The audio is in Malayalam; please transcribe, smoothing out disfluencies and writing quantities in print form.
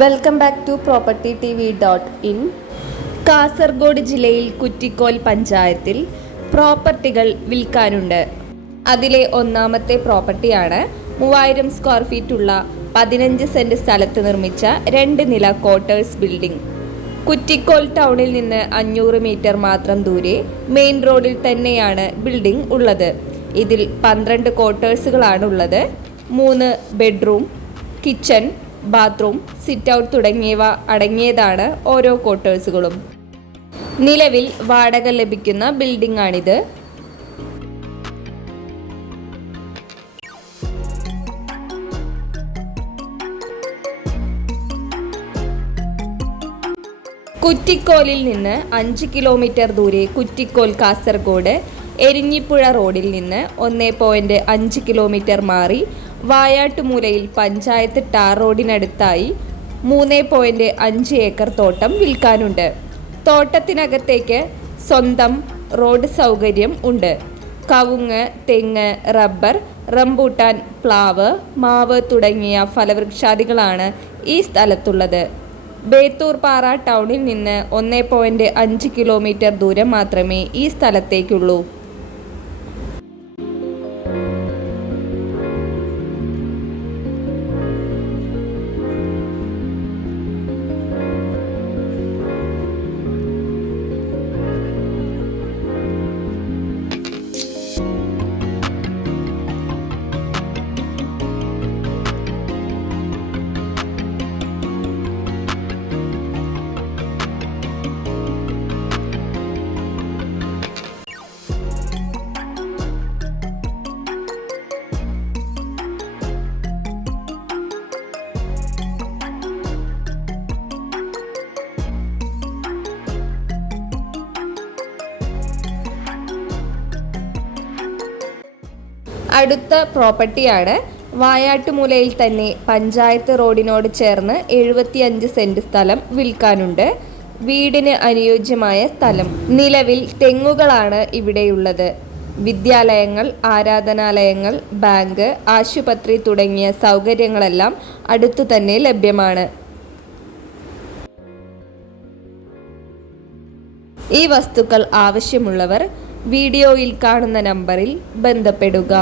Welcome back to propertytv.in. Kasaragod ജില്ലയിൽ കുറ്റിക്കോൽ പഞ്ചായത്തിൽ പ്രോപ്പർട്ടികൾ വിൽക്കാനുണ്ട്. അതിലെ ഒന്നാമത്തെ പ്രോപ്പർട്ടിയാണ് 3000 സ്ക്വയർ ഫീറ്റ് ഉള്ള 15 സെന്റ് സ്ഥലത്ത് നിർമ്മിച്ച 2 നില ക്വാർട്ടേഴ്സ് ബിൽഡിംഗ്. കുറ്റിക്കോൽ ടൗണിൽ നിന്ന് 500 മീറ്റർ മാത്രം ദൂരെ മെയിൻ റോഡിൽ തന്നെയാണ് ബിൽഡിംഗ് ഉള്ളത്. ഇതിൽ 12 ക്വാർട്ടേഴ്സുകളാണ് ഉള്ളത്. 3 bedroom, kitchen, bathroom, sit out തുടങ്ങിയവ അടങ്ങിയതാണ് ഓരോ ക്വാർട്ടേഴ്സുകളും. നിലവിൽ വാടക ലഭിക്കുന്ന ബിൽഡിംഗ് ആണിത്. കുറ്റിക്കോലിൽ നിന്ന് 5 കിലോമീറ്റർ ദൂരെ കുറ്റിക്കോൽ കാസർഗോഡ് എരിഞ്ഞിപ്പുഴ റോഡിൽ നിന്ന് 1.5 കിലോമീറ്റർ മാറി വായാട്ടുമൂലയിൽ പഞ്ചായത്ത് ടാർ റോഡിനടുത്തായി 3.5 ഏക്കർ തോട്ടം വിൽക്കാനുണ്ട്. തോട്ടത്തിനകത്തേക്ക് സ്വന്തം റോഡ് സൗകര്യം ഉണ്ട്. കവുങ്ങ്, തെങ്ങ്, റബ്ബർ, റംബൂട്ടാൻ, പ്ലാവ്, മാവ് തുടങ്ങിയ ഫലവൃക്ഷാദികളാണ് ഈ സ്ഥലത്തുള്ളത്. ബേത്തൂർ പാറ ടൗണിൽ നിന്ന് 1.5 കിലോമീറ്റർ ദൂരം മാത്രമേ ഈ സ്ഥലത്തേക്കുള്ളൂ. അടുത്ത പ്രോപ്പർട്ടിയാണ് വായാട്ടുമൂലയിൽ തന്നെ പഞ്ചായത്ത് റോഡിനോട് ചേർന്ന് 75 സെന്റ് സ്ഥലം വിൽക്കാനുണ്ട്. വീടിന് അനുയോജ്യമായ സ്ഥലം. നിലവിൽ തെങ്ങുകളാണ് ഇവിടെയുള്ളത്. വിദ്യാലയങ്ങൾ, ആരാധനാലയങ്ങൾ, ബാങ്ക്, ആശുപത്രി തുടങ്ങിയ സൗകര്യങ്ങളെല്ലാം അടുത്തു തന്നെ ലഭ്യമാണ്. ഈ വസ്തുക്കൾ ആവശ്യമുള്ളവർ വീഡിയോയിൽ കാണുന്ന നമ്പറിൽ ബന്ധപ്പെടുക.